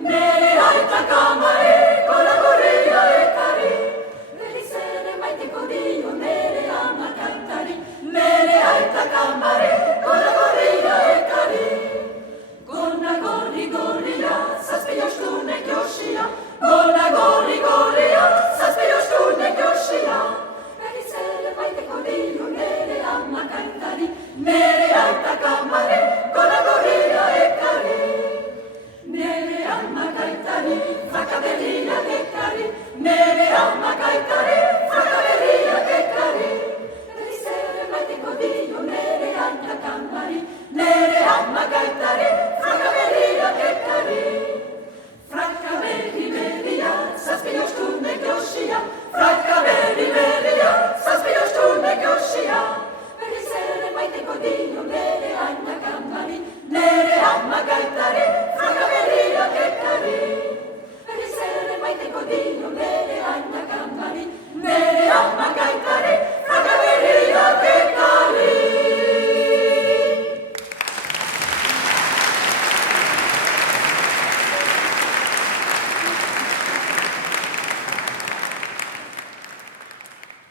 nere aita kamari, kola gorria ekari. Berizere maiteko dio nere ama kantari, nere aita kamari, kola gorria ekari. Gona gorri gorria, zazpi jostunek josia, gona gorri gorria, zazpi jostunek josia. Berizere maiteko dio nere ama kantari, nere aita kamari, kola gorria ekari. Nere ama kaitari, frakaberriak ekari, nere ama kaitari, frakaberriak ekari. Berizere maiteko dio nere aita kamari, nere ama kaitari,